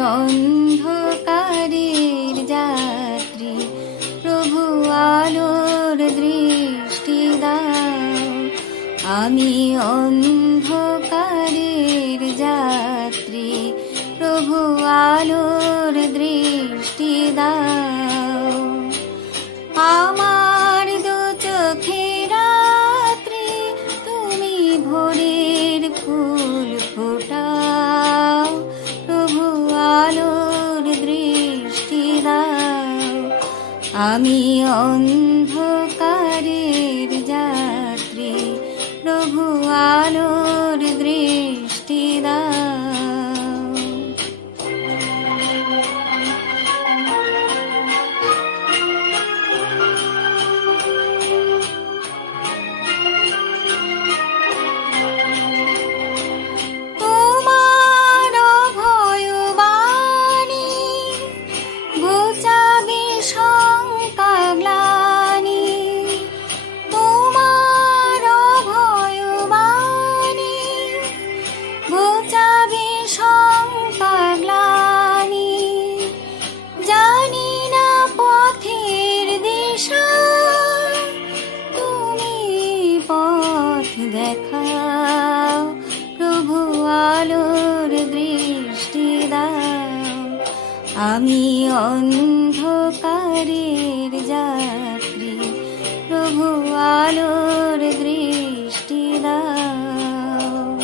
অন্ধকারের যাত্রী, প্রভু আলোর দৃষ্টি দাও। আমি অন্ধকারের যাত্রী, প্রভু আলোর দৃষ্টি দাও। আমার দু চোখে রাত্রি, তুমি ভোরের ফুল ফোটাও। প্রভু আলোর দৃষ্টি দাও। আমি অন্ধকারের যাত্রী, প্রভু আলোর দৃষ্টি দাও। তোমার ভয়বাণী ঘুচাবে শঙ্কা গ্লানি। তোমার ভয়বাণী ঘুচাবে শঙ্কা গ্লানি। জানি না পথের দিশা, তুমি পথ দেখাও। প্রভু আলোর দৃষ্টি দাও। আমি অন্ধকারের যাত্রী, প্রভু আলোর দৃষ্টি দাও।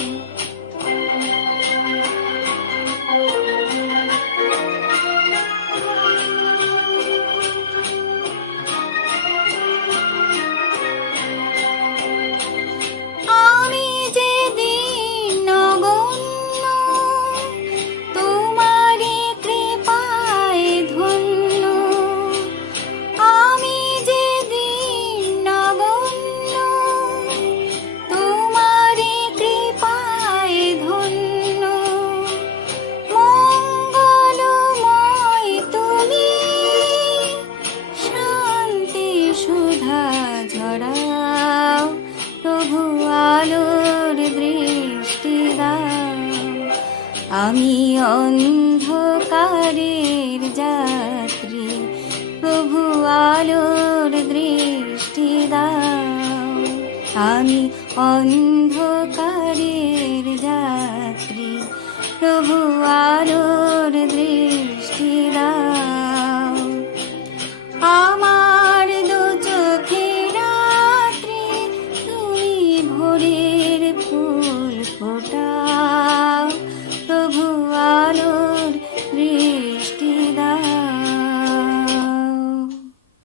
আমি যে দিন নগণ্য, তোমারই কৃপায় ধন্য। আমি যে দিন নগণ্য, তোমারই কৃপায় ধন্য। মঙ্গলময় তুমি, শান্তি সুধা ঝরাও। প্রভু আলোর দৃষ্টি দাও। আমি অন্ধকারের যাত্রী, প্রভু আলোর দৃষ্টি দাও। আমি অন্ধকারের যাত্রী, প্রভু আলোর